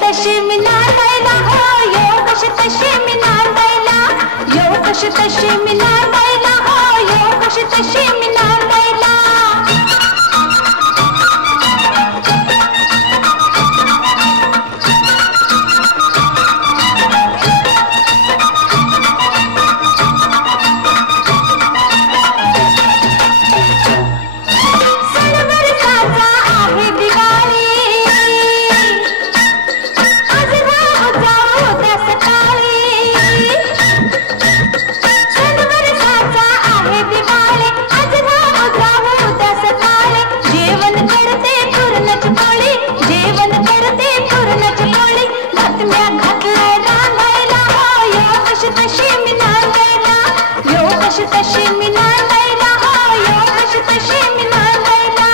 तशी मी नांदायला हो यो तशी मी नांदायला यो तशी मी नांदायला हो यो तशी मी नांदायला तशी मी नांदायला हो यो तशी मी नांदायला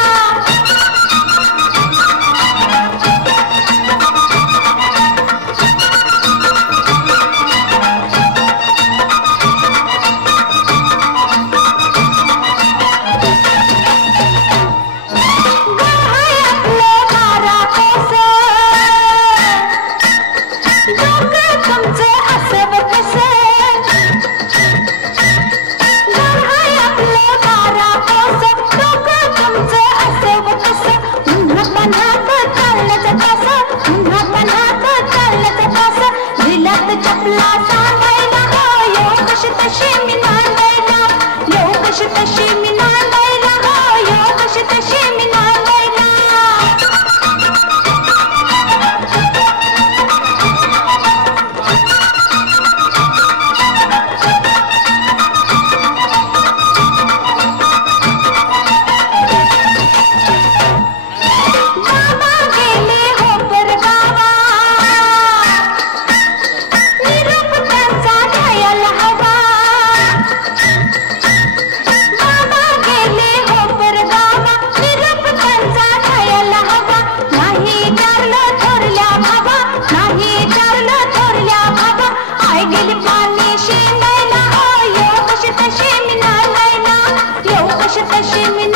गहाय आपलं मारा कसं डोकं तुमचं असावं कसं चपला सांगायला हो यो तशी मी नांदायला यो तशी मी नांदायला हो यो तशी मी नांदायला बाबा गेले हो परगावा तशी मी नांदायला यो तशी मी